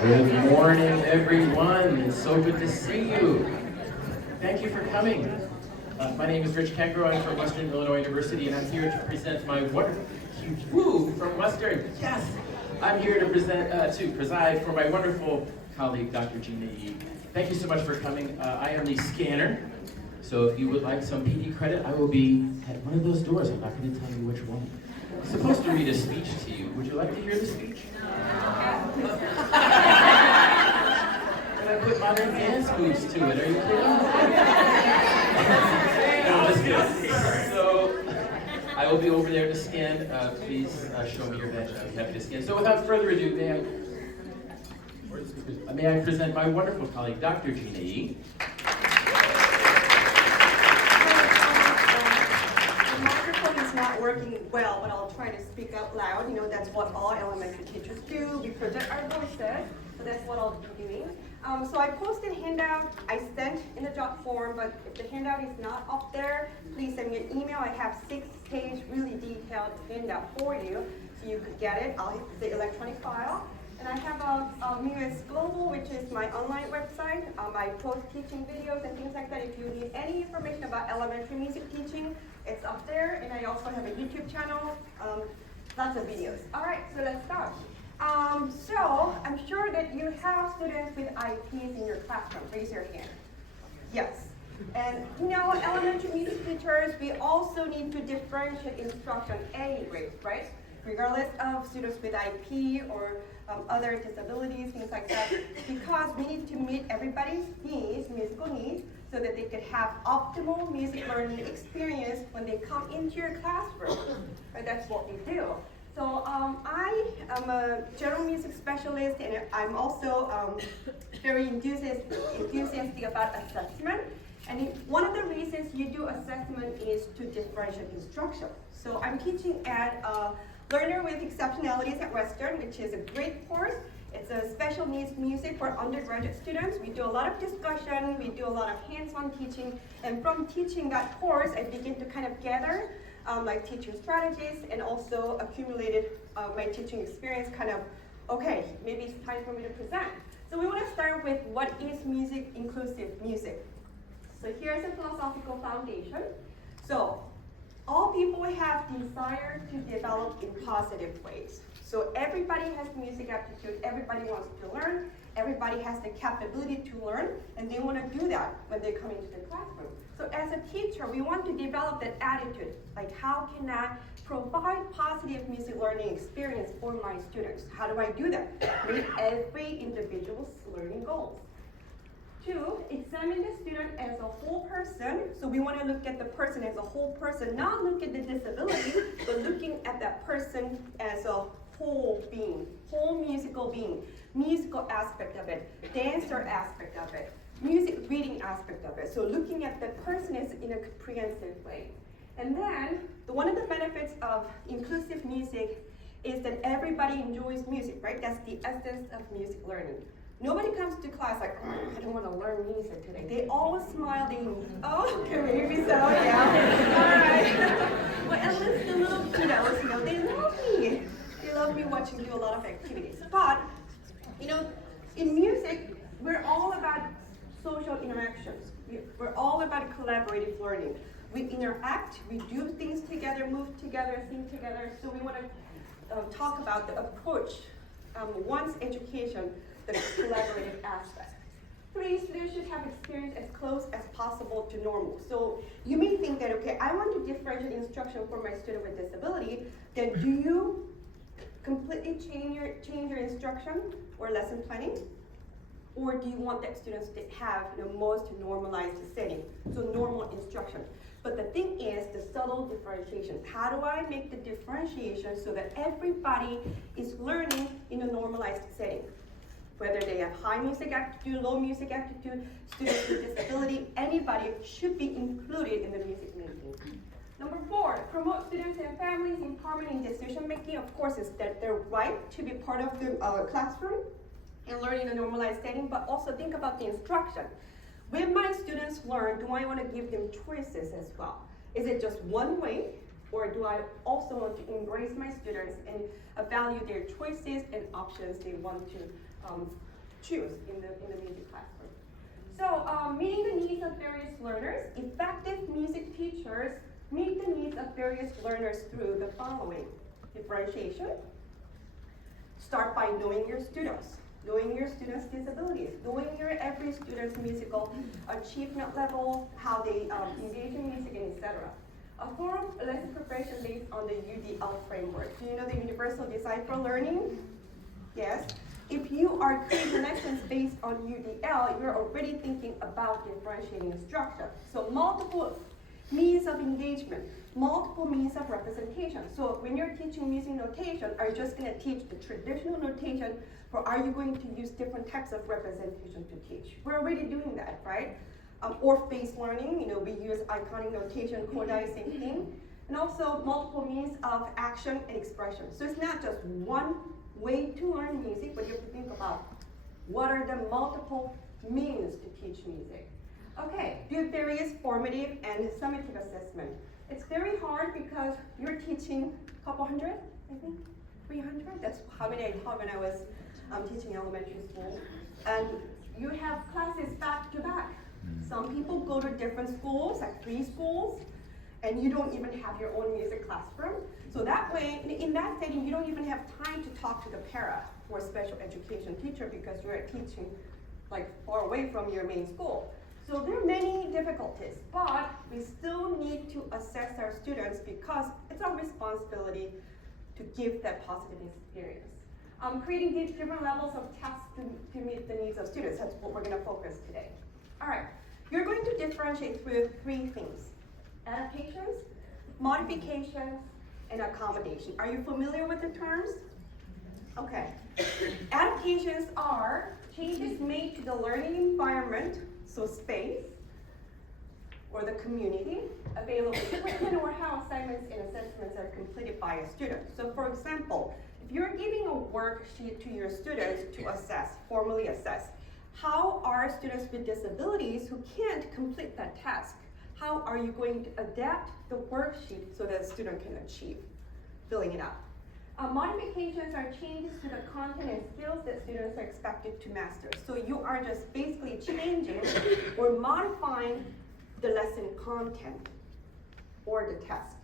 Good morning, everyone. It's so good to see you. Thank you for coming. My name is Rich Kengro. I'm from Western Illinois University, and I'm here to present my wonderful woo from Western. Yes, I'm here to preside for my wonderful colleague, Dr. Gina Yee. Thank you so much for coming. I am the scanner, so if you would like some PD credit, I will be at one of those doors. I'm not going to tell you which one. I'm supposed to read a speech to you. Would you like to hear the speech? And I put modern dance moves to it. Are you kidding? No, just kidding. So I will be over there to scan. Please show me your badge. I'll be happy to scan. So without further ado, may I present my wonderful colleague, Dr. Gina Yee. Not working well, but I'll try to speak out loud. You know, that's what all elementary teachers do. We project our voices, so that's what I'll be doing. So I posted a handout I sent in the job form, but if the handout is not up there, please send me an email. I have 6-page, really detailed handout for you, so you could get it. I'll hit the electronic file. And I have a MUS Global, which is my online website. I post teaching videos and things like that. If you need any information about elementary music teaching, it's up there. And I also have a YouTube channel, lots of videos. All right, so let's start. So I'm sure that you have students with IEPs in your classroom. Raise your hand. Yes. And you know, elementary music teachers, we also need to differentiate instruction anyway, right? Regardless of students with IEP or other disabilities, things like that, because we need to meet everybody's needs, musical needs, so that they could have optimal music learning experience when they come into your classroom. Right, that's what we do. So I am a general music specialist, and I'm also very enthusiastic about assessment. And one of the reasons you do assessment is to differentiate instruction. So I'm teaching at Learner with Exceptionalities at Western, which is a great course. It's a special needs music for undergraduate students. We do a lot of discussion, we do a lot of hands-on teaching, and from teaching that course, I begin to kind of gather my teaching strategies and also accumulated my teaching experience kind of, okay, maybe it's time for me to present. So we want to start with what is music, inclusive music. So here's a philosophical foundation. So all people have desire to develop in positive ways. So everybody has music aptitude, everybody wants to learn, everybody has the capability to learn, and they want to do that when they come into the classroom. So as a teacher, we want to develop that attitude, like how can I provide positive music learning experience for my students? How do I do that? Meet every individual's learning goals. 2, examine the student as a whole person. So we want to look at the person as a whole person, not look at the disability, but looking at that person as a whole being, whole musical being, musical aspect of it, dancer aspect of it, music reading aspect of it. So looking at the person is in a comprehensive way. And then one of the benefits of inclusive music is that everybody enjoys music, right? That's the essence of music learning. Nobody comes to class like, oh, I don't want to learn music today. They always smile, okay, maybe so, yeah. All right. Well, at least the little kiddos, they love me. They love me watching do a lot of activities. But, in music, we're all about social interactions. We're all about collaborative learning. We interact, we do things together, move together, sing together. So we want to talk about the approach, one's education, the collaborative aspect. 3, students should have experience as close as possible to normal. So you may think that, okay, I want to differentiate instruction for my student with disability, then do you completely change your instruction or lesson planning? Or do you want that students to have the most normalized setting, so normal instruction? But the thing is the subtle differentiation. How do I make the differentiation so that everybody is learning in a normalized setting? Whether they have high music aptitude, low music aptitude, students with disability, anybody should be included in the music making. Number 4, promote students and families empowerment in decision making. Of course, it's that they're right to be part of the classroom and learn in a normalized setting, but also think about the instruction. When my students learn, do I want to give them choices as well? Is it just one way, or do I also want to embrace my students and value their choices and options they want to choose in the music classroom. So meeting the needs of various learners, effective music teachers meet the needs of various learners through the following: differentiation. Start by knowing your students, knowing your students' disabilities, knowing your every student's musical achievement level, how they engage in music, and etc. A thorough lesson preparation based on the UDL framework. Do you know the Universal Design for Learning? Yes. If you are creating lessons based on UDL, you're already thinking about differentiating instruction. So multiple means of engagement, multiple means of representation. So when you're teaching music notation, are you just going to teach the traditional notation, or are you going to use different types of representation to teach? We're already doing that, right? Orth-based learning, we use iconic notation, Kodai, same thing. And also multiple means of action and expression. So it's not just one way to learn music, but you have to think about what are the multiple means to teach music. Okay, do various formative and summative assessment. It's very hard because you're teaching a couple hundred, I think, 300. That's how many I taught when I was teaching elementary school. And you have classes back to back. Some people go to different schools, like 3 schools, and you don't even have your own music classroom. So that way, in that setting, you don't even have time to talk to the para or special education teacher because you're teaching like far away from your main school. So there are many difficulties, but we still need to assess our students because it's our responsibility to give that positive experience. Creating different levels of tests to meet the needs of students, that's what we're gonna focus today. All right, you're going to differentiate through 3 things: adaptations, modifications, and accommodation. Are you familiar with the terms? Okay. Adaptations are changes made to the learning environment, so space, or the community, available equipment, or how assignments and assessments are completed by a student. So for example, if you're giving a worksheet to your students to assess, formally assess, how are students with disabilities who can't complete that task, how are you going to adapt the worksheet so that the student can achieve filling it out? Modifications are changes to the content and skills that students are expected to master. So you are just basically changing or modifying the lesson content or the task.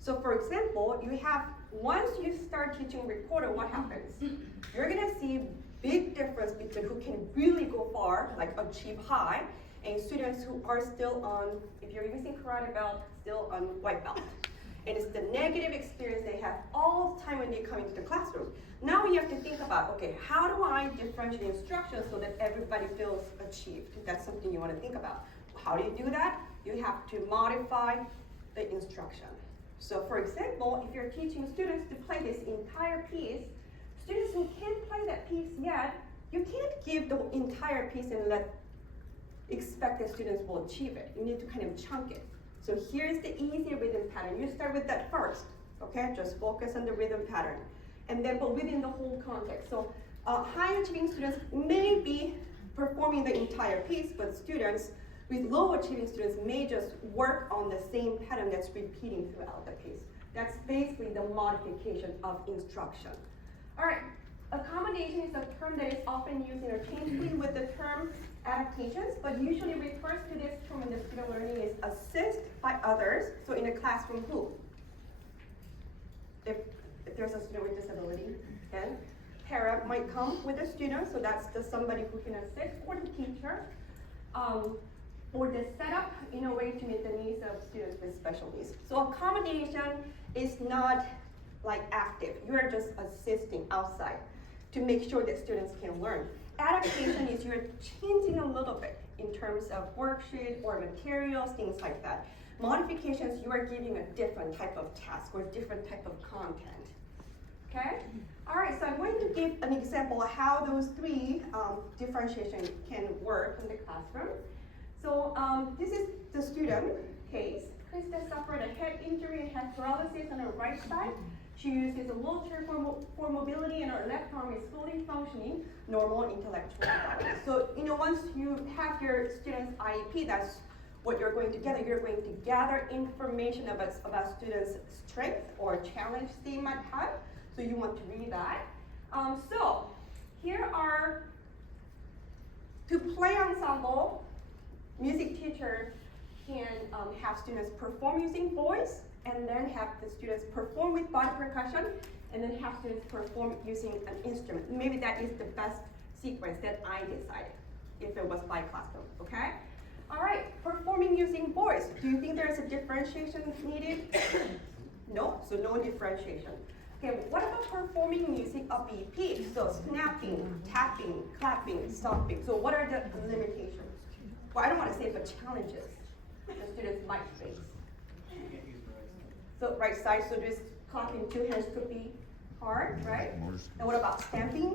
So for example, once you start teaching recorder, what happens? You're gonna see big difference between who can really go far, like achieve high, and students who are still on, if you're using karate belt, still on white belt. And it's the negative experience they have all the time when they come into the classroom. Now you have to think about, okay, how do I differentiate instruction so that everybody feels achieved? That's something you want to think about. How do you do that? You have to modify the instruction. So for example, if you're teaching students to play this entire piece, students who can't play that piece yet, you can't give the entire piece and expect that students will achieve it. You need to kind of chunk it. So here's the easy rhythm pattern. You start with that first, okay? Just focus on the rhythm pattern. And then, but within the whole context. So high achieving students may be performing the entire piece, but students with low achieving students may just work on the same pattern that's repeating throughout the piece. That's basically the modification of instruction. All right, accommodation is a term that is often used interchangeably with the term adaptations, but usually refers to this term when the student learning is assisted by others. So in a classroom, who? If there's a student with disability, then para might come with a student, so that's the somebody who can assist, or the teacher, or the setup in a way to meet the needs of students with special needs. So accommodation is not like active. You are just assisting outside to make sure that students can learn. Adaptation is you're changing a little bit in terms of worksheet or materials, things like that. Modifications, you are giving a different type of task or different type of content. Okay? All right, so I'm going to give an example of how those 3 differentiation can work in the classroom. So this is the student case. Krista suffered a head injury and has paralysis on her right side. She uses a wheelchair for mobility, and her left arm is fully functioning, normal intellectual development. So, once you have your student's IEP, that's what you're going to gather. You're going to gather information about students' strength or challenge they might have. So you want to read that. So Here are, to play ensemble, music teacher can have students perform using voice, and then have the students perform with body percussion, and then have students perform using an instrument. Maybe that is the best sequence that I decided, if it was my classroom, okay? All right, performing using voice. Do you think there's a differentiation needed? No, so no differentiation. Okay, what about performing music of BP? So snapping, tapping, clapping, stomping. So what are the limitations? Well, I don't want to say, but challenges the students might face. So right side, so just clapping two hands could be hard, right? And what about stamping?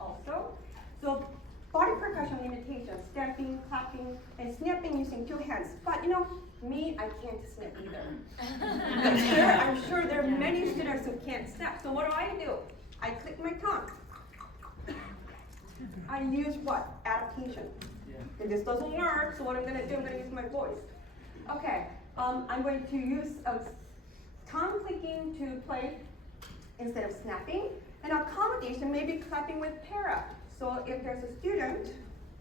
Also. So body percussion limitations, stamping, clapping, and snapping using two hands. But you know, me, I can't snap either. I'm sure there are many students who can't snap. So what do? I click my tongue. I use what? Adaptation. If this doesn't work, so what I'm gonna do, I'm gonna use my voice. Okay, I'm going to use tongue clicking to play instead of snapping. And accommodation, maybe clapping with para. So if there's a student,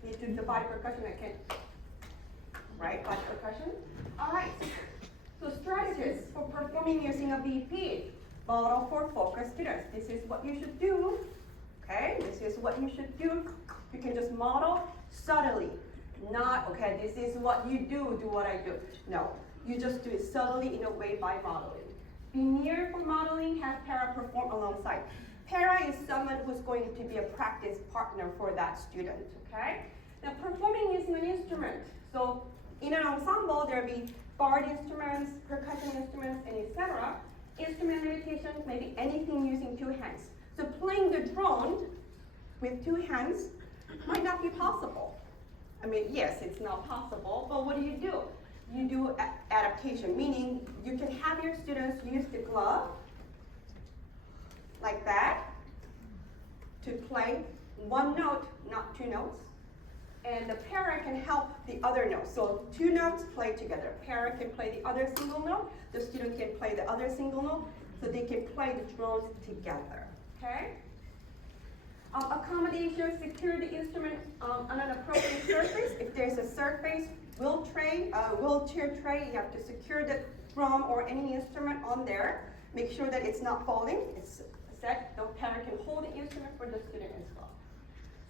need to do the body percussion, I can, right, body percussion. All right, so strategies for performing using a BP. Model for focus students. This is what you should do, okay? This is what you should do. You can just model subtly, not, okay, this is what you do what I do. No, you just do it subtly in a way by modeling. Be near for modeling, have para perform alongside. Para is someone who's going to be a practice partner for that student, okay? Now, performing using an instrument. So, in an ensemble, there'll be barred instruments, percussion instruments, and etc. Instrument limitations, maybe anything using two hands. So, playing the drone with two hands might not be possible. I mean, yes, it's not possible, but what do? You do adaptation, meaning you can have your students use the glove like that to play one note, not two notes. And the para can help the other notes. So two notes play together. Para can play the other single note. The student can play the other single note. So they can play the drones together, okay? Accommodation, secure the instrument on an appropriate surface. If there's a surface, wheelchair tray, you have to secure the drum or any instrument on there. Make sure that it's not falling. It's set. The parent can hold the instrument for the student as well.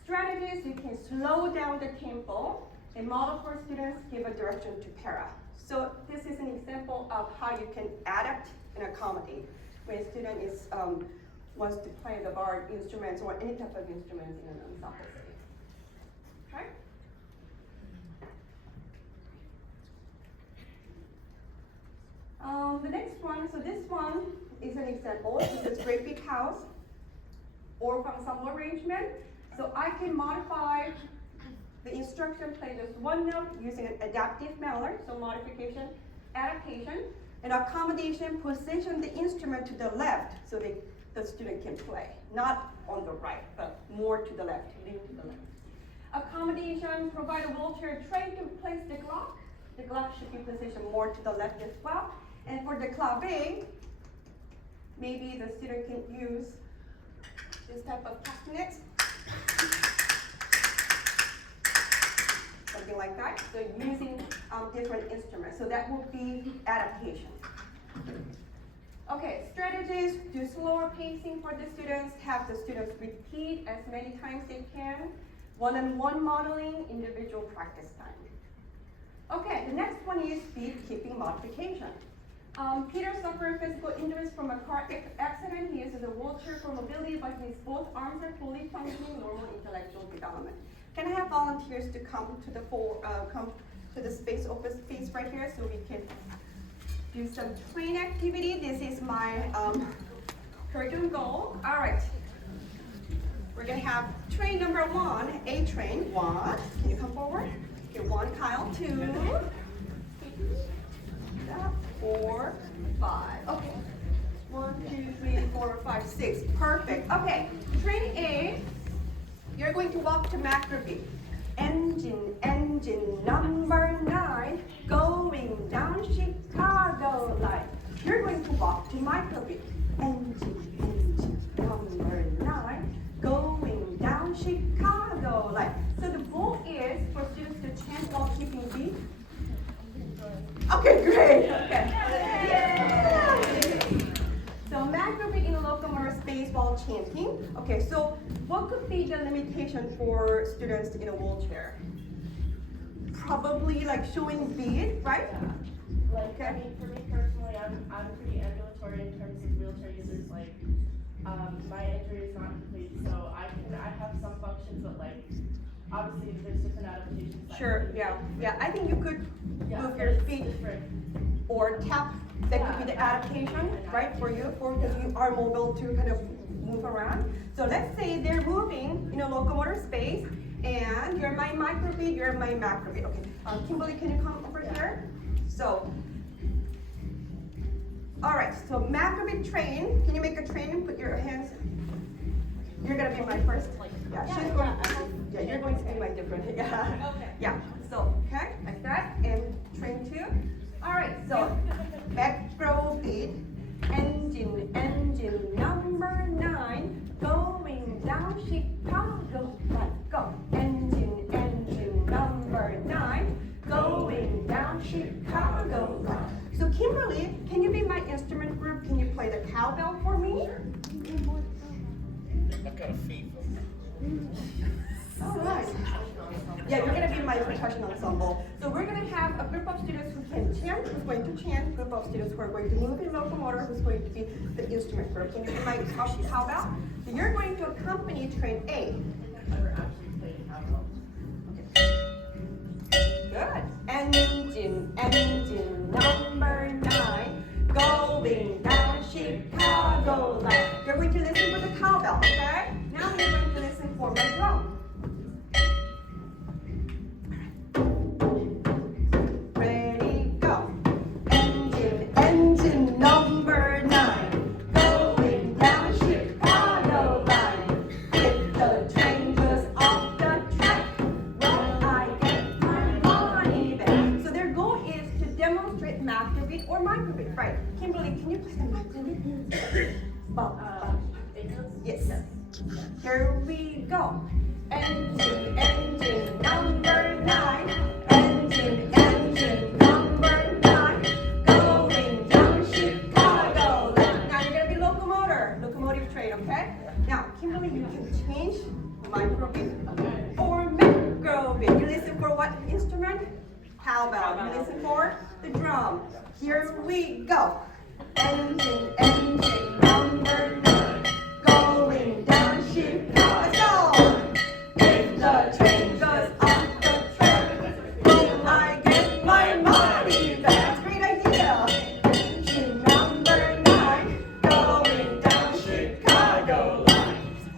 Strategies, you can slow down the tempo and model for students, give a direction to para. So this is an example of how you can adapt and accommodate when a student is wants to play the barred instruments or any type of instruments in an ensemble setting. Okay? The next one, so this one is an example. This is Great Big House or ensemble arrangement. So I can modify the instruction, play just one note using an adaptive manner, so modification, adaptation, and accommodation, position the instrument to the left so the student can play, not on the right, but more to the left, lean to the left. Accommodation, provide a wheelchair tray to place the glove. The glove should be positioned more to the left as well. And for the clave, maybe the student can use this type of castanets. Something like that. So using different instruments. So that will be adaptation. Okay, strategies, do slower pacing for the students, have the students repeat as many times they can, one-on-one modeling, individual practice time. Okay, the next one is speed keeping modification. Peter suffered physical injuries from a car accident. He uses a wheelchair for mobility, but his both arms are fully functioning, normal intellectual development. Can I have volunteers to come to the open space right here so we can do some train activity? This is my curriculum goal. All right. We're gonna have train number one, A train, one. Can you come forward? Okay, one, Kyle, two. 4, 5. Okay. 1, 2, 3, 4, 5, 6. Perfect. Okay. Train A, you're going to walk to macro beat. Engine, engine, number 9, going down Chicago line. You're going to walk to micro beat. Engine, engine, number 9, going Okay, great. Okay. Yeah. So macrobeat in a locomotor space while chanting. Okay, so what could be the limitation for students in a wheelchair? Probably like showing beat, right? Like, I mean, for me personally, I'm pretty ambulatory in terms of wheelchair users. Like, my injury is not complete, so I have some functions, but like, obviously there's different adaptations. Sure, yeah. I think you could move your feet or tap. That could be the adaptation, right, for you, because you are mobile to kind of move around. So let's say they're moving in a locomotor space, and you're my microbeat, you're my macrobeat. Okay, Kimberly, can you come over here? So, all right, so macrobeat train. Can you make a train and put your hands? You're gonna be my first. Yeah, she's going. Yeah, you're going to be my different. Yeah. Okay. Yeah. So, okay, like that, and train two. All right, so macrobeat, engine number 9, going down Chicago. Let's go. Engine number 9, going down Chicago. So Kimberly, can you be my instrument group? Can you play the cowbell for me? I've got a feet. All right. Yeah, you're going to be my percussion ensemble. So we're going to have a group of students who can chant, who's going to chant, a group of students who are going to move in locomotor, who's going to be the instrument group. Can you be my cowbell? So you're going to accompany train A. Never actually played cowbell. Good. Engine number 9, going down Chicago line. You're going to listen for the cowbell, okay? Now you're going to listen for my drum. Ready, go. Engine number 9, going down Chicago line. If the train goes off the track, will I get my money back? So their goal is to demonstrate macrobeat or microbeat, right? Kimberly, can you play the macrobeat? Yes. Here we go. Engine number 9. Engine number 9. Going down Chicago line. Now you're gonna be locomotive train, okay? Now, Kimberly, you can change microbeat or macrobeat. You listen for what instrument? Cowbell. You listen for the drum. Here we go. Engine number 9, going down Chicago. If the train goes off the track, will I get my money back? Great idea. Engine number 9, going down Chicago line.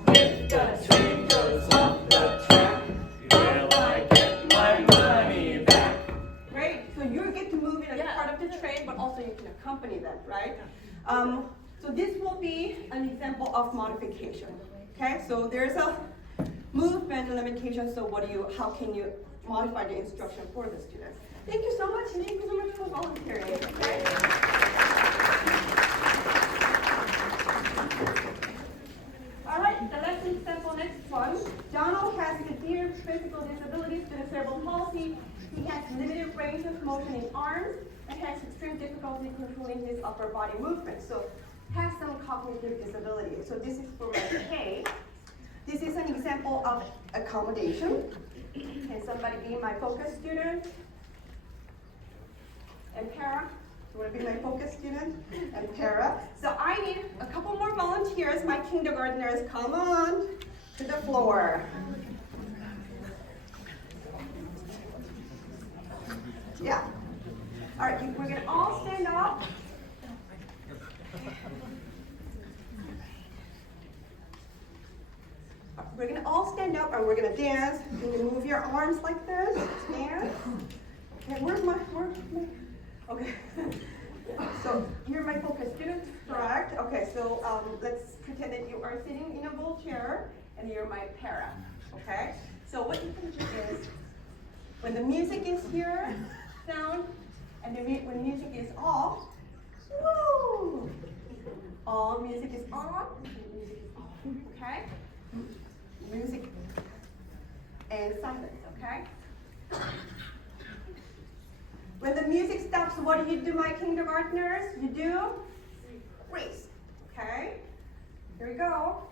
If the train goes off the track, will I get my money back? Great. So you get to move in as part of the train, but also you can accompany them, right? So this will be an example of modification. Okay, so there's a movement limitation. So how can you modify the instruction for the students? Thank you so much. Thank you so much for volunteering. Okay. All right, the lesson sample next one. Donald has severe physical disabilities due to cerebral palsy. He has limited range of motion in arms and has extreme difficulty controlling his upper body movement. So has some cognitive disability. So this is for K. This is an example of accommodation. Can somebody be my focus student? And para? You want to be my focus student? And para? So I need a couple more volunteers. My kindergartners, come on to the floor. Yeah. All right, we're going to all stand up. We're going to all stand up and we're going to dance. Can you move your arms like this? Dance. Okay, where's my, okay. So you're my focus student, correct? Okay, so let's pretend that you are sitting in a wheelchair and you're my para, okay? So what you can do is, when the music is here, sound, and when music is off, woo! All music is on, okay? Music and silence, okay? When the music stops steps. What do you do, my kindergartners? You do race. Okay? Here we go.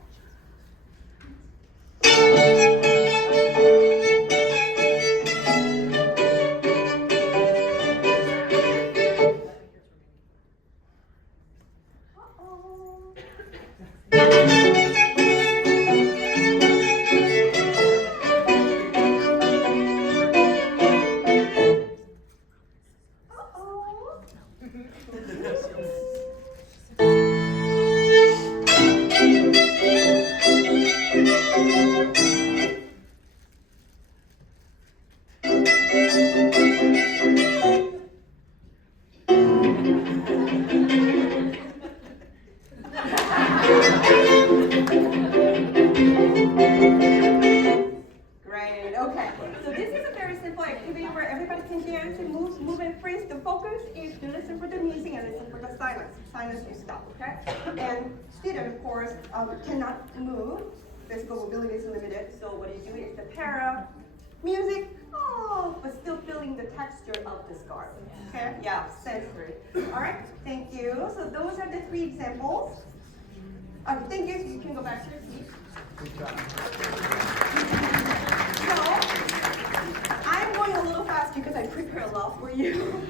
Great, okay. So this is a very simple activity where everybody can dance and move and freeze. The focus is to listen for the music and listen for the silence. Silence, you stop, okay? And student, of course, cannot move. Physical mobility is limited, so what you do is the para, music, but still feeling the texture of the scarf. Okay? Yeah, sensory. All right, thank you. So those are the 3 examples. Okay, thank you. You can go back to your seat. So, I'm going a little fast because I prepared a lot for you.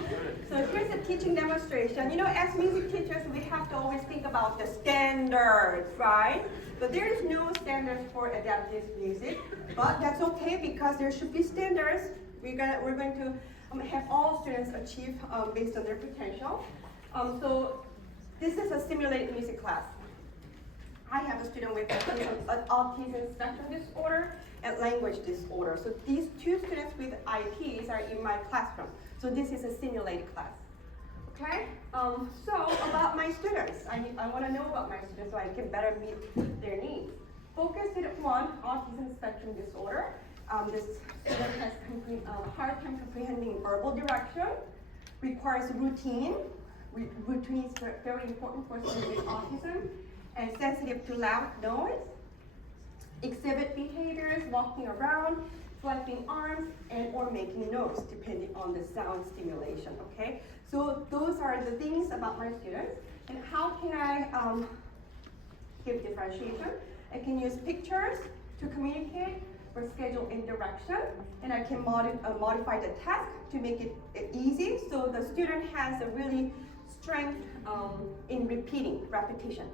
So here's a teaching demonstration. You know, as music teachers, we have to always think about the standards, right? But there is no standards for adaptive music, but that's okay because there should be standards. We're going to have all students achieve based on their potential. So this is a simulated music class. I have a student with autism spectrum disorder and language disorder. So these 2 students with IPs are in my classroom. So this is a simulated class. Okay? So about my students, I want to know about my students so I can better meet their needs. Focus student 1, autism spectrum disorder. This student has hard time comprehending verbal direction, requires routine. Routine is very important for students with autism, and sensitive to loud noise. Exhibit behaviors, walking around, flapping arms, and or making noise, depending on the sound stimulation, okay? So those are the things about my students. And how can I give differentiation? I can use pictures to communicate for schedule and direction, and I can modify the task to make it easy, so the student has a really strength in repetition,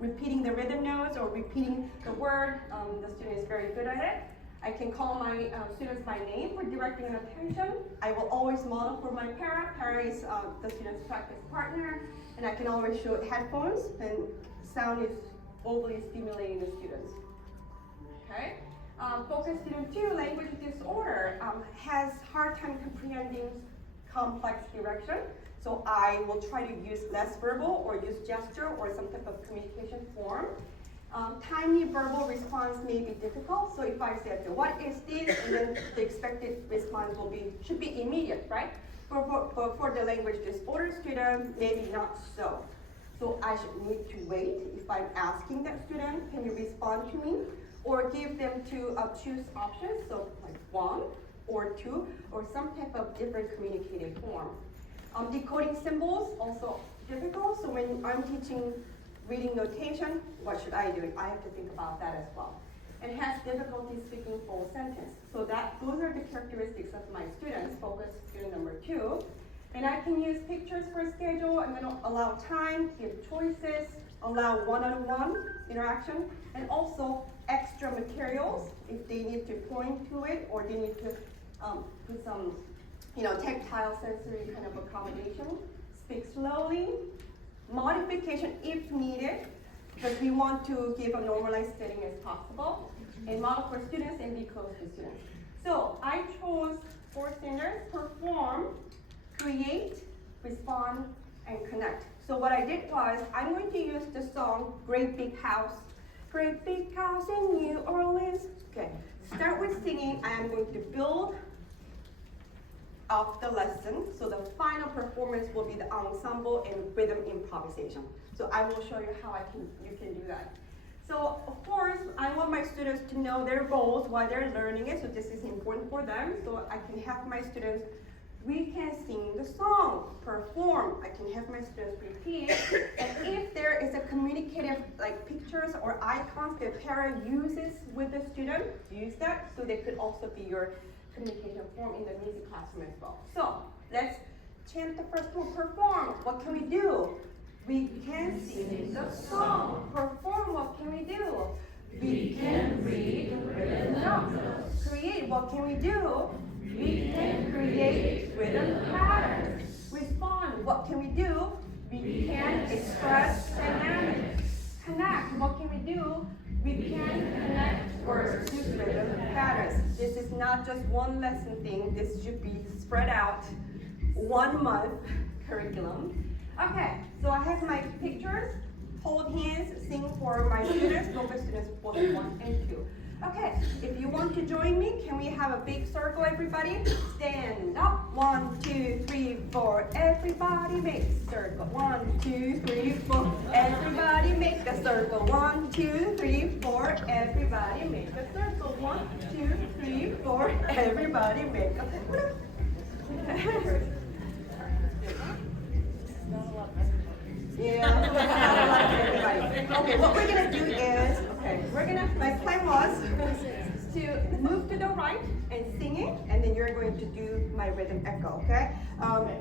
repeating the rhythm notes or repeating the word. The student is very good at it. I can call my students by name for directing attention. I will always model for my para. Para is the student's practice partner, and I can always show headphones, and sound is overly stimulating the students. Okay. Focus student 2, language disorder, has hard time comprehending complex direction. So I will try to use less verbal or use gesture or some type of communication form. Timely verbal response may be difficult. So if I say, okay, what is this? And then the expected response should be immediate, right? For the language disorder student, maybe not so. So I should need to wait if I'm asking that student, can you respond to me? Or give them to choose options, so like 1 or 2, or some type of different communicative form. Decoding symbols, also difficult, so when I'm teaching reading notation, what should I do? I have to think about that as well. And has difficulty speaking full sentence. So those are the characteristics of my students, focus student number 2. And I can use pictures for schedule, and then allow time, give choices, allow one-on-one interaction, and also extra materials if they need to point to it or they need to put some tactile sensory kind of accommodation. Speak slowly, modification if needed, because we want to give a normalized setting as possible, and model for students and be close to students. So I chose 4 standards: perform, create, respond, and connect. So what I did was, I'm going to use the song Great Big House in New Orleans. Okay, start with singing. I am going to build up the lesson. So the final performance will be the ensemble and rhythm improvisation. So I will show you how you can do that. So of course, I want my students to know their roles while they're learning it. So this is important for them. So I can have my students we can sing the song, perform. I can have my students repeat. And if there is a communicative, like pictures or icons that para uses with the student, use that so they could also be your communication form in the music classroom as well. So let's chant the first one, perform. What can we do? We can sing the song. Perform, what can we do? We can read rhythm notes. Create, what can we do? We can create rhythm patterns. Respond, what can we do? We can express dynamics. Connect, what can we do? We can connect words to rhythm patterns. This is not just one lesson thing. This should be spread out 1 month curriculum. Okay, so I have my pictures. Hold hands, sing for my students, local students, both 1 and 2. Okay, if you want to join me, can we have a big circle, everybody? Stand up. 1, 2, 3, 4. Everybody make a circle. 1, 2, 3, 4. Everybody make a circle. 1, 2, 3, 4. Everybody make a circle. 1, 2, 3, 4. Everybody make a circle. Yeah. Okay, what we're gonna do is, my plan was to move to the right and sing it, and then you're going to do my rhythm echo, okay?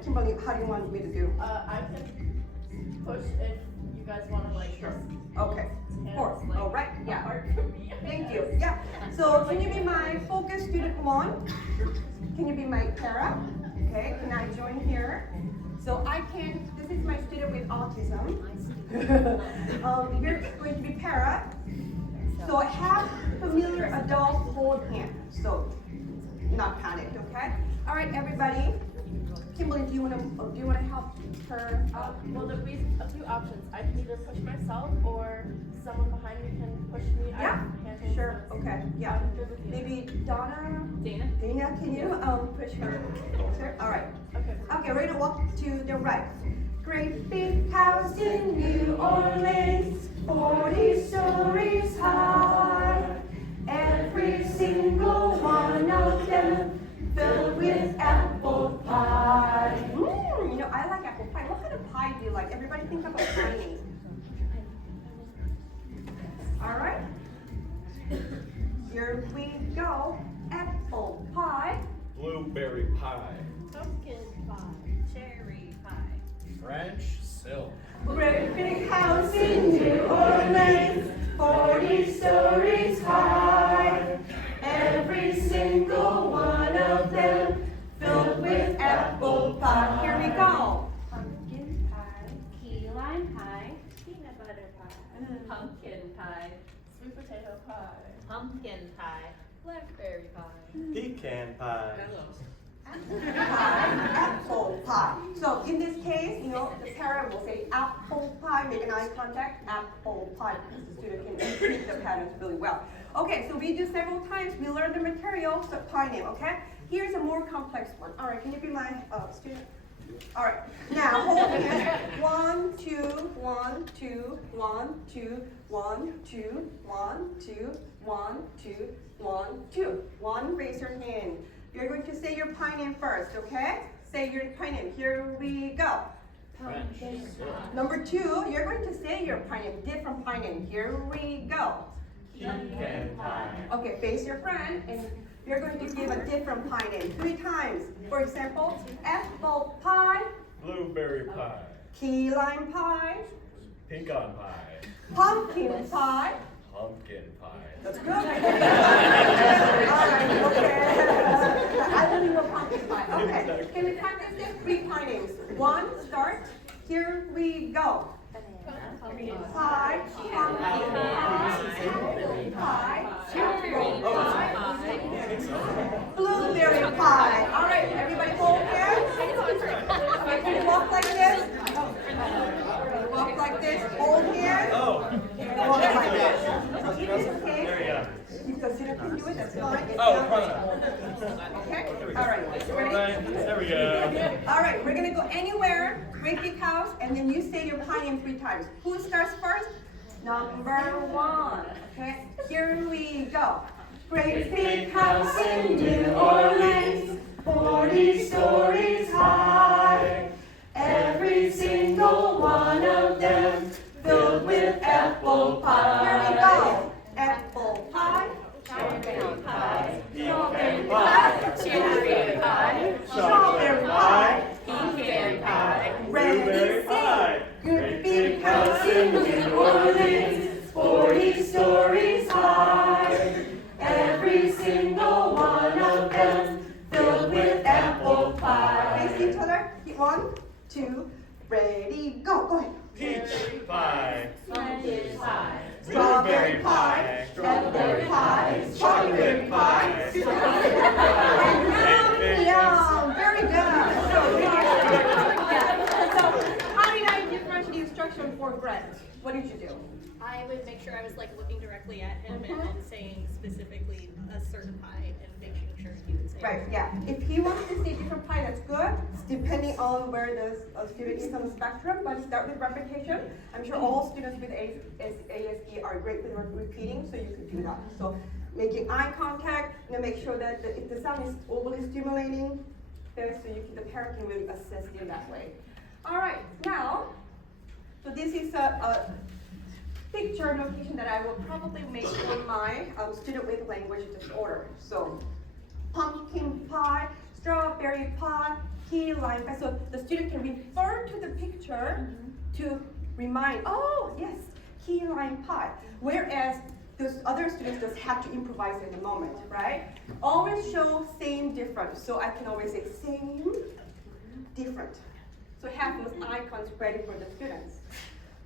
Kimberly, how do you want me to do? I can push if you guys want to like just. Okay, four. Like, All right, yeah. hard for me. Thank you. Yeah. So can you be my focus student 1? Can you be my para? Okay, can I join here? So I can, this is my student with autism. We're going to be para. So have familiar adults hold hand. So not panicked, okay? All right, everybody. Kimberly, do you want to help her out? Well, there'll be a few options. I can either push myself or someone behind me can push me. Yeah, sure. Okay, yeah. Maybe Dana? Dana, can you push her? Sure. All right. Okay. Okay, ready to walk to the right. Great big house in New Orleans, 40 stories high. Every single one of them filled with apple pie. You know, I like apple pie. What kind of pie do you like? Everybody think of a pie name. All right. Here we go. Apple pie. Blueberry pie. Pumpkin pie. Cherry pie. French silk. Great big house in New Orleans, 40 stories high. Every single one of them filled with apple pie. Here we go. Pumpkin pie. Key lime pie. Peanut butter pie. Pumpkin pie. Sweet potato pie. Pumpkin pie, blackberry pie. Pecan pie. Apple pie. So in this case, you know, the parent will say apple pie, make an eye contact, apple pie, because the student can read the patterns really well. Okay, so we do several times, we learn the material, so pie name, okay? Here's a more complex one. All right, can you be my student? All right, now hold hands. 1, 2, 1, 2, 1, 2, 1, 2, 1, 2, 1, 2, 1, 2. 1, raise your hand. You're going to say your pie name first, okay? Say your pie name. Here we go. Pumpkin pie. Number 2, you're going to say your pie name, different pie name. Here we go. Pecan pie. Okay, face your friend, and you're going to give a different pie name 3 times. For example, apple pie, Blueberry pie. key lime pie, Pecan pie. pumpkin pie. Pumpkin pie. That's good. All right, okay. I don't know pumpkin pie. Okay, can we practice this? 3 pie names. 1, start. Here we go. Pie, pumpkin pie, blueberry pie. All right, everybody hold hands. Can you walk like this? Walk like this. Hold hands. Walk like this. It is okay. There you go. If the student can do it, that's fine. It's Oh, not- front of Okay? All right. Ready? Right. There we go. All right, we're gonna go anywhere, great big house, and then you say your pie name 3 times. Who starts first? Number 1. Okay, here we go. Great big house in New Orleans, 40 stories What did you do? I would make sure I was like looking directly at him and then saying specifically a certain pie and making sure he would say it. Right, yeah. If he wants to say different pie, that's good. It's depending on where the student is on the spectrum, but start with repetition. I'm sure all students with ASD are great with repeating, so you can do that. So making eye contact, make sure that if the sound is overly stimulating, there, so the parent can really assist you that way. All right, now, so this is a picture notation that I will probably make for my student with language disorder. So pumpkin pie, strawberry pie, key lime pie. So the student can refer to the picture to remind, oh yes, key lime pie. Whereas those other students just have to improvise in the moment, right? Always show same, different. So I can always say same, different. So have those icons ready for the students.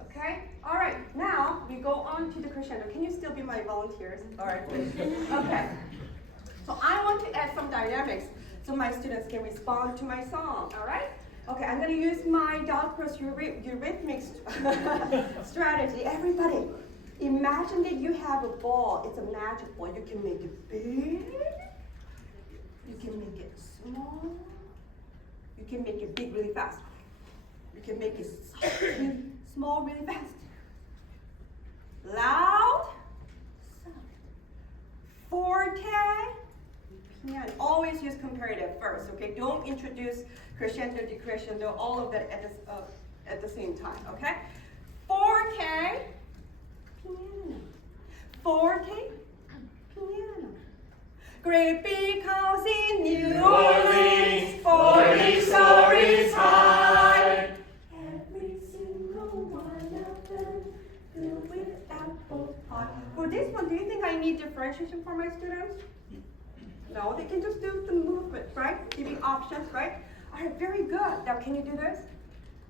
Okay? All right, now we go on to the crescendo. Can you still be my volunteers? All right, okay. So I want to add some dynamics so my students can respond to my song, all right? Okay, I'm gonna use my dot cross eurythmic strategy. Everybody, imagine that you have a ball. It's a magic ball. You can make it big. You can make it small. You can make it big really fast. You can make it small really fast. Loud, soft. Forte, piano. Always use comparative first, okay? Don't introduce crescendo, decrescendo, all of that at the same time, okay? Forte, piano. Forte, piano. Great big house in New Orleans, 40 stories high. Every single one of them filled with apple pie. For this one, do you think I need differentiation for my students? No, they can just do the movement, right? Giving options, right? All right, very good. Now, can you do this?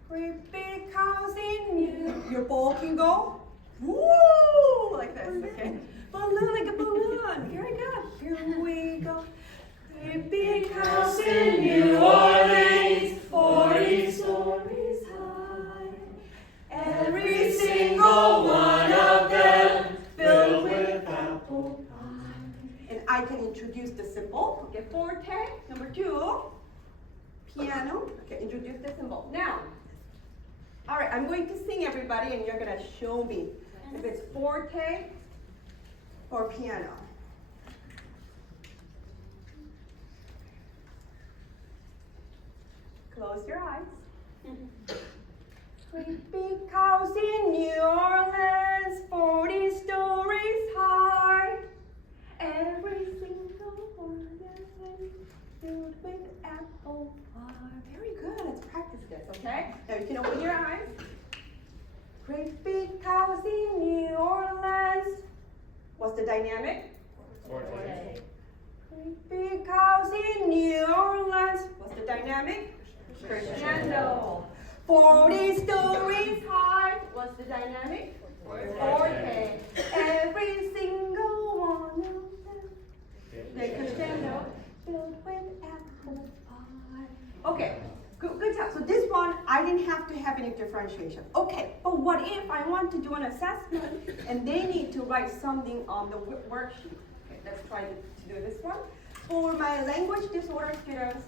Great big house in New. Your ball can go, woo, like this, okay? Balloon like a balloon. Very good. Here we go. Great big house in New Orleans, 40 stories high. Every single one of them filled with apple pie. And I can introduce the symbol. Okay, forte. Number 2, piano. Okay, introduce the symbol. Now, all right, I'm going to sing everybody, and you're gonna show me if it's forte or piano. Close your eyes. Great big house in New Orleans, 40 stories high. Every single one of them filled with apple pie. Very good. Let's practice this, okay? Now you can open your eyes. Great big house in New Orleans. What's the dynamic? Forte. Great big house in New Orleans. What's the dynamic? Crescendo. 40 stories high. What's the dynamic? Forte. Every single one of them. The crescendo filled with apple pie. Okay, good job. So this one, I didn't have to have any differentiation. Okay, but what if I want to do an assessment and they need to write something on the worksheet? Okay, let's try to do this one. For my language disorder students,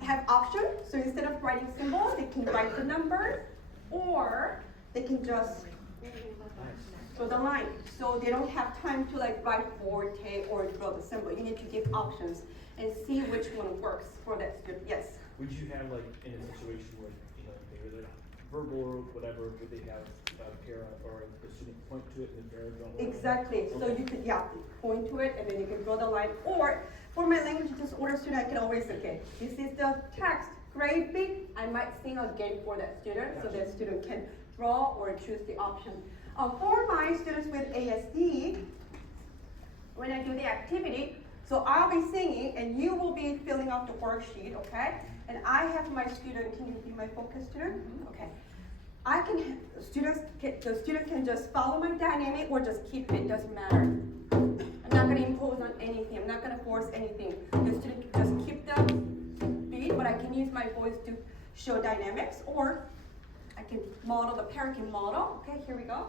have options. So instead of writing symbols, they can write the numbers, or they can just draw the line. So they don't have time to like write forte or draw the symbol. You need to give options and see which one works for that student. Yes? Would you have like in a situation where they're verbal or whatever, would they have a parent or the student point to it and the parent don't? Exactly. So you could point to it and then you can draw the line. Or for my language disorder student, I can always okay, this is the text, grade big. I might sing again for that student, so that student can draw or choose the option. For my students with ASD, when I do the activity, so I'll be singing and you will be filling out the worksheet, okay? And I have my student, can you be my focus student? Okay. I can, the student can just follow my dynamic or just keep it, doesn't matter. I'm not gonna impose on anything, I'm not gonna force anything. The student can just keep the beat, but I can use my voice to show dynamics or I can model, the parent can model. Okay, here we go.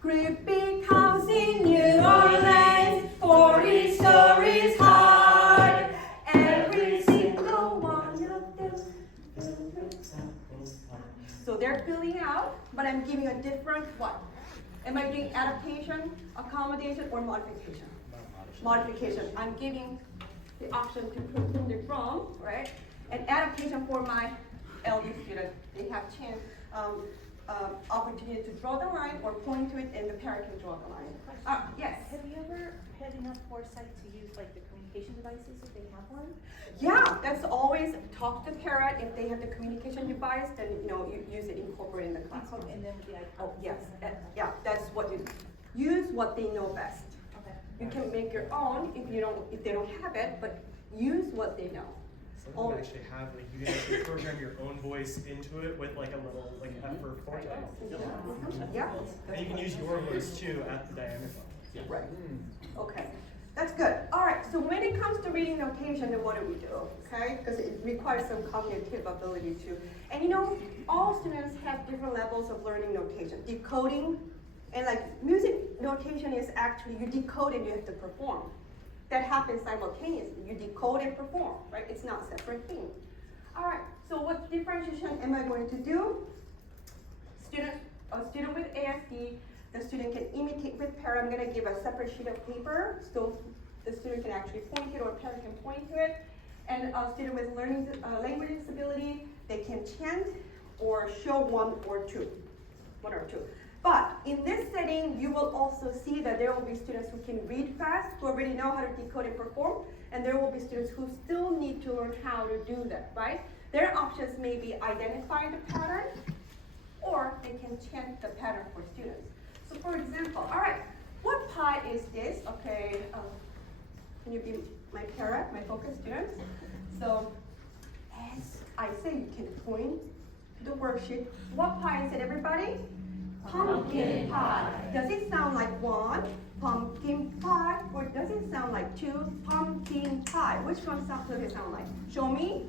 Great big house in New Orleans, 40 stories high. Every single one of them. So they're filling out, but I'm giving a different what? Am I doing adaptation, accommodation, or modification? Modification. I'm giving the option to put whom they're from, right? And adaptation for my LD student. They have chance, opportunity to draw the line or point to it, and the parent can draw the line. Yes. Have you ever had enough foresight to use like the communication devices if they have one? Yeah, that's always talk to the parent. If they have the communication device, then you use it, incorporate in the classroom. And then the Oh yes, yeah, that's what you use what they know best. Okay. You can make your own if they don't have it, but use what they know. Some of them actually have, like, you can actually program your own voice into it with like a little, like, F for forte. Yeah. And you can use your voice too at the diameter. Right. Okay. That's good. All right. So when it comes to reading notation, then what do we do? Okay? Because it requires some cognitive ability too. And all students have different levels of learning notation. Decoding, and like music notation is actually you decode and you have to perform. That happens simultaneously. You decode and perform, right? It's not a separate thing. All right. So what differentiation am I going to do? A student with ASD. The student can imitate with parent. I'm going to give a separate sheet of paper so the student can actually point it or parent can point to it. And a student with learning language disability, they can chant or show one or two. But in this setting, you will also see that there will be students who can read fast, who already know how to decode and perform, and there will be students who still need to learn how to do that, right? Their options may be identify the pattern, or they can chant the pattern for students. So for example, all right, what pi is this? Okay, can you be my parent, my focus students? So as I say, you can point to the worksheet. What pi is it, everybody? Pumpkin pie. Does it sound like one? Pumpkin pie. Or does it sound like two? Pumpkin pie. Which one does it sound like? Show me.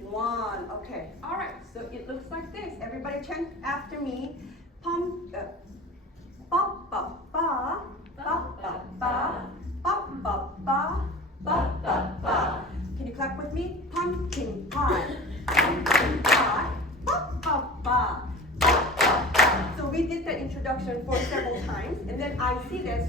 One. Okay. All right. So it looks like this. Everybody chant after me. Ba ba ba ba ba ba ba ba ba ba ba ba. Can you clap with me? Pumpkin pie. Pumpkin pie. Ba ba ba. So we did that introduction for several times, and then I see that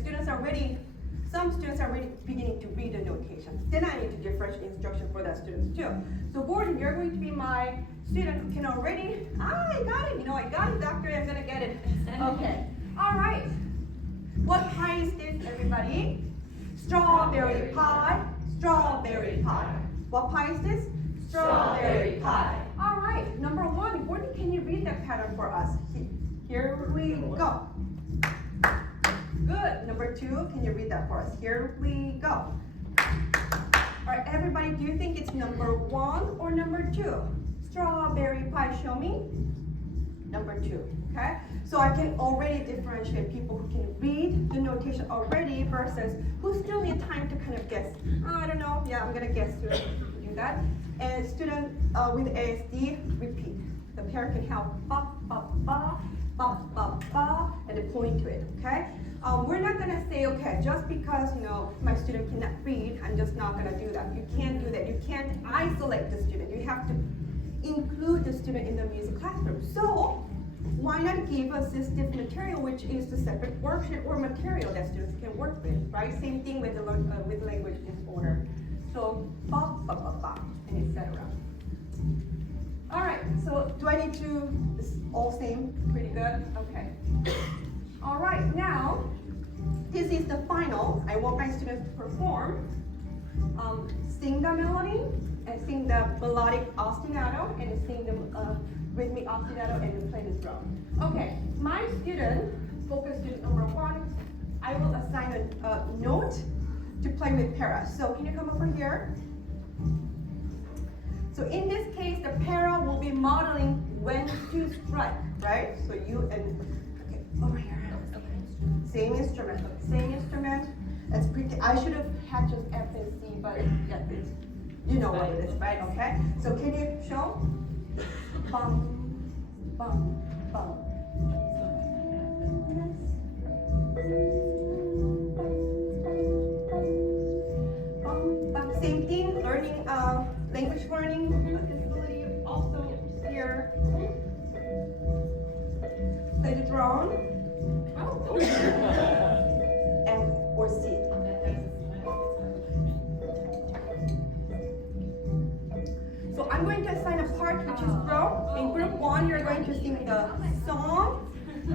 some students are already beginning to read the notation. Then I need to differentiate instruction for that students too. So Gordon, you're going to be my student who can already, I got it, I got it, doctor, I'm gonna get it. Okay, all right. What pie is this, everybody? Strawberry pie, strawberry pie. What pie is this? Strawberry pie. All right, number one, Gordon, can you read that pattern for us? Here we go. Good. Number two, can you read that for us? Here we go. All right, everybody, do you think it's number one or number two? Strawberry pie, show me. Number two, okay? So I can already differentiate people who can read the notation already versus who still need time to kind of guess. I don't know, yeah, I'm gonna guess to do that. And student with ASD, repeat. The parent can help ba, ba, ba, ba, ba, ba, and they point to it, okay? We're not gonna say, okay, just because, my student cannot read, I'm just not gonna do that. You can't do that. You can't isolate the student. You have to include the student in the music classroom. So, why not give assistive material, which is the separate worksheet or material that students can work with, right? Same thing with the with language disorder. So, ba, ba, ba, ba, and etc. All right, so do I need to, this all same, pretty good? Okay. All right, now, this is the final. I want my students to perform, sing the melody, and sing the melodic ostinato, and sing the rhythmic ostinato, and play the drum. Okay, my student, focus student number one, I will assign a note to play with para. So can you come over here? So in this case, the para will be modeling when to strike, right? So you and, okay, over here. Same instrument, same instrument. It's pretty, I should have had just F and C, but yeah, you know what it is, right? Okay. So can you show? Bum, bum, bum. Same thing, learning, language learning, disability also here. Play the drone. And or sit. So I'm going to assign a part which is group. In group 1, you're going to sing the song,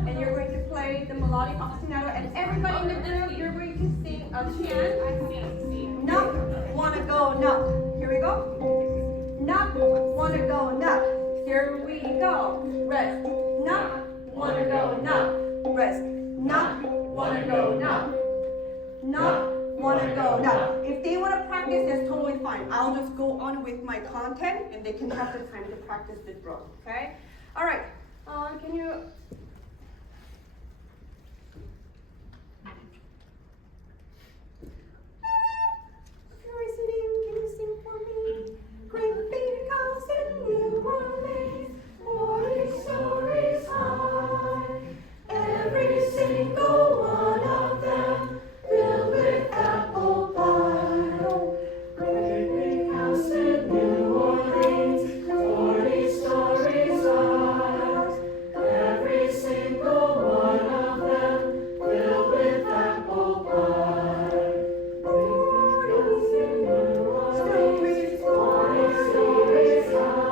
and you're going to play the melodic ostinato, and everybody in the group, you're going to sing a chant. Knock, wanna go, knock. Here we go. Knock, wanna go, knock. Here we go. Rest. Knock, wanna go, knock. Rest. Knock, wanna go, knock. Knock, wanna go, knock. If they want to practice, that's totally fine. I'll just go on with my content, and they can have the time to practice the drum. Okay? All right. Can you? If you're listening, can you sing for me? Great big house in New Orleans, 40 stories high. Every single one of them filled with apple pie. Great big house in New Orleans, 40 stories high. Every single one of them filled with apple pie. 40 stories high.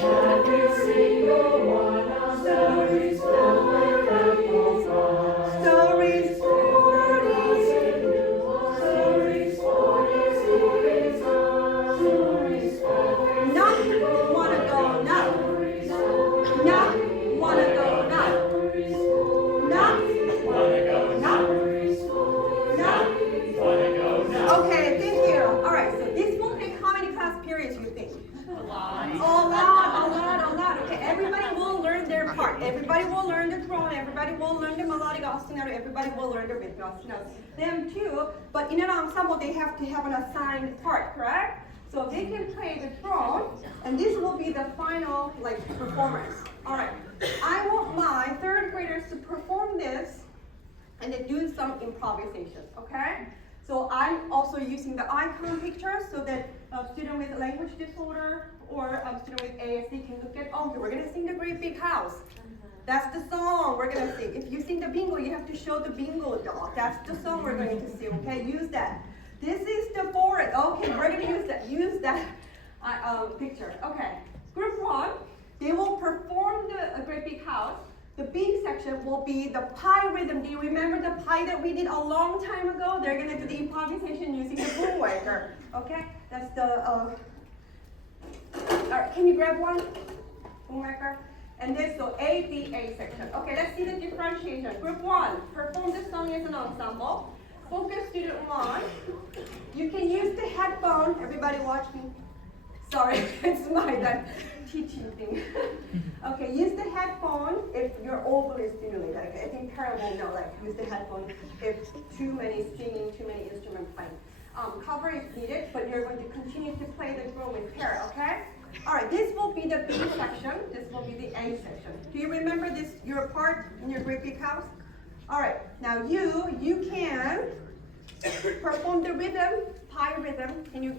Every single one of them filled with apple pie. Stories, 40 stories, 40 stories high. Knock, wanna go, knock. Knock, wanna go, knock. Knock, wanna go, knock. Knock, wanna go, knock. Okay, thank you. All right, so this will take how many class periods you think? A lot. A lot. Okay, everybody will learn their part. Everybody will learn the drone. Everybody will learn the melodic ostinato. Everybody will learn the rhythmic ostinato. Them too, but in an ensemble, they have to have an assigned part, correct? So they can play the drone, and this will be the final performance. All right, I want my third graders to perform this, and then do some improvisation. Okay? So I'm also using the icon picture so that a student with a language disorder or a student with ASD can look at, okay, we're gonna sing the Great Big House. That's the song we're gonna sing. If you sing the bingo, you have to show the bingo dog. That's the song we're going to sing, okay? Use that. This is the forest. Okay, we're gonna use that picture. Okay, group 1, they will perform the Great Big House. The B section will be the pie rhythm. Do you remember the pie that we did a long time ago? They're gonna do the improvisation using the boom waker. Okay, that's the, all right, can you grab one? Boom waker. And this, so A, B, A section. Okay, let's see the differentiation. Group 1, perform the song as an ensemble. Focus student 1. You can use the headphone. Everybody watch me. Sorry, it's my teaching thing. Okay, use the headphone if you're overly stimulated. I think parents will know, use the headphone if too many singing, too many instruments playing. Cover is needed, but you're going to continue to play the drum with pair, okay? All right, this will be the B section. This will be the A section. Do you remember this, your part in your Great Big House? All right, now you can perform the rhythm, pie rhythm. Can you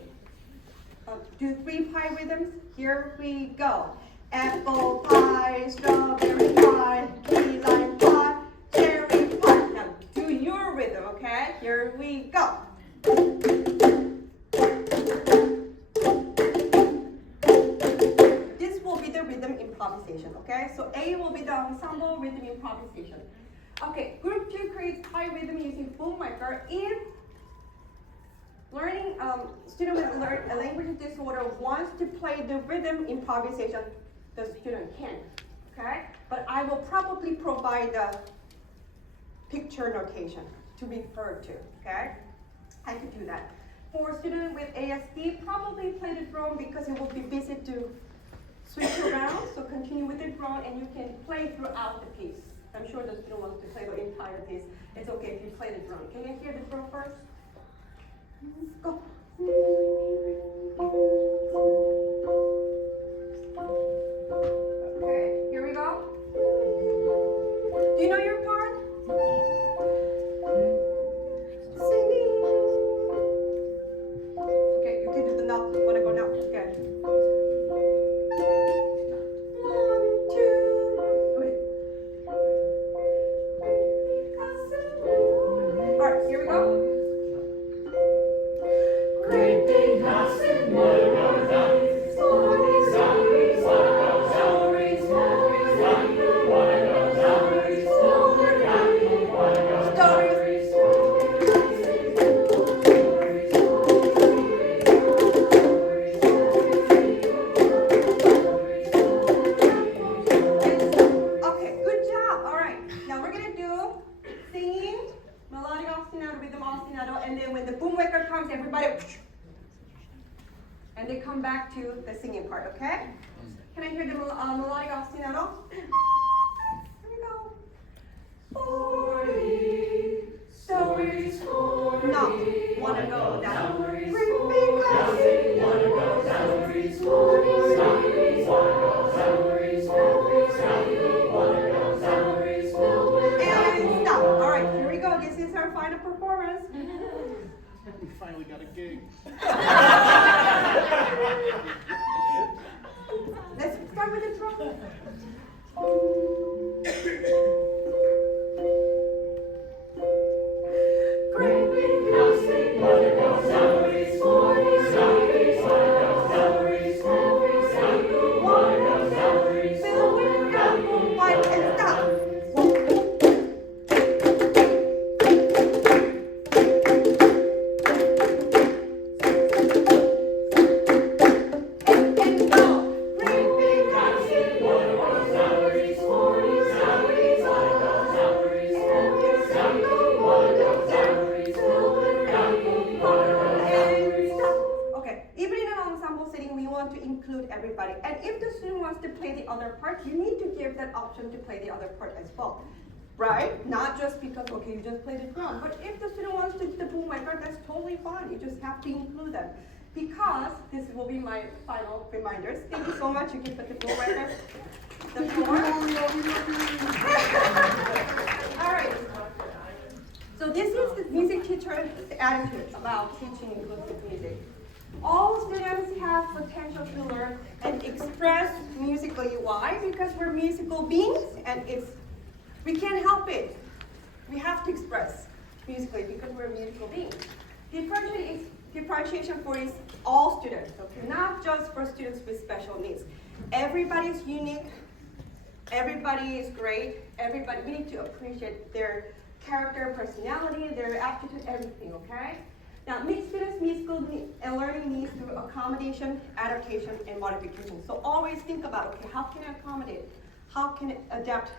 do 3 pie rhythms? Here we go. Apple pie, strawberry pie, key lime pie, cherry pie. Now do your rhythm, okay? Here we go. This will be the rhythm improvisation, okay? So A will be the ensemble rhythm improvisation. Okay, group 2 creates pie rhythm using boom waker. If learning student with a language disorder wants to play the rhythm improvisation, the student can, okay? But I will probably provide the picture notation to refer to, okay? I could do that. For student with ASD, probably play the drone because it will be busy to switch around, so continue with the drone and you can play throughout the piece. I'm sure the student wants to play the entire piece. It's okay if you play the drum. Can you hear the drum first? Go. Okay, ostinato, rhythm ostinato, and then when the boom waker comes, everybody, and they come back to the singing part, okay? Can I hear the melodic ostinato? Here we go. 40 stories, 40. No, wanna go down. Great big glassy, wanna go down. 40 stories, wanna go down. 40 stories, wanna go down. And stop. All right, here we go. This is our final performance. We finally got a gig. Let's start with the drum. Great big house, wanna go salaries, 40 salaries, wanna go salaries, 40 salaries, wanna go salaries, fill with apple pie and stop. And go. Great big house, wanna go salaries, 40 salaries, wanna go salaries, 40 salaries, wanna go salaries, fill with apple pie and stop. Okay, even in an ensemble setting, we want to include everybody. And if the student wants to play the other part, you need to give that option to play the other part as well. Right? Not just because, okay, you just play the drum. But if the student wants to do the boom maker, that's totally fine. You just have to include them. Because this will be my final reminders. Thank you so much. You can put the boom maker, the floor. All right. So this is the music teacher's attitude about teaching inclusive music. All students have potential to learn and express musically. Why? Because we're musical beings, and we can't help it. We have to express musically because we're musical beings. Differentiation for is all students, okay? Not just for students with special needs. Everybody is unique. Everybody is great. Everybody, we need to appreciate their character, personality, their aptitude, everything, okay? Now, mixed students' musical and learning needs through accommodation, adaptation, and modification. So always think about, okay, how can I accommodate? How can I adapt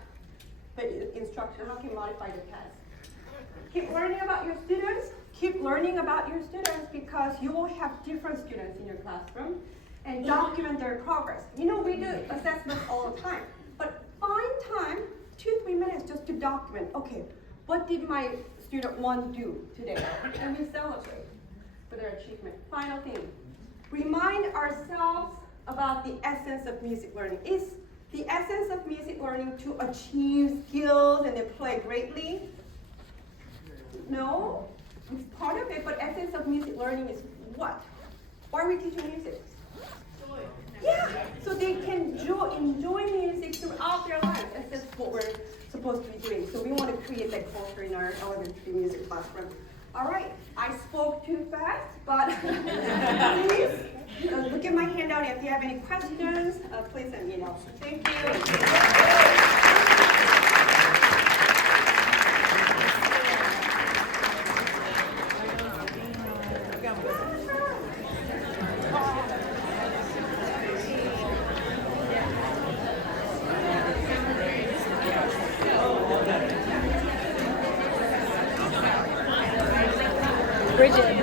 the instruction? How can I modify the test? Keep learning about your students. Keep learning about your students because you will have different students in your classroom and document their progress. You know, we do assessments all the time, but find time, 2-3 minutes just to document, okay, what did my student 1 do today? And we celebrate for their achievement. Final thing, remind ourselves about the essence of music learning. Is the essence of music learning to achieve skills and then play greatly? No, it's part of it, but essence of music learning is what? Why are we teaching music? Joy. Yeah, so they can enjoy music throughout their lives. That's what we're supposed to be doing. So we want to create that culture in our elementary music classroom. All right, I spoke too fast, but please look at my handout. If you have any questions, please let me know. Thank you. Bridget.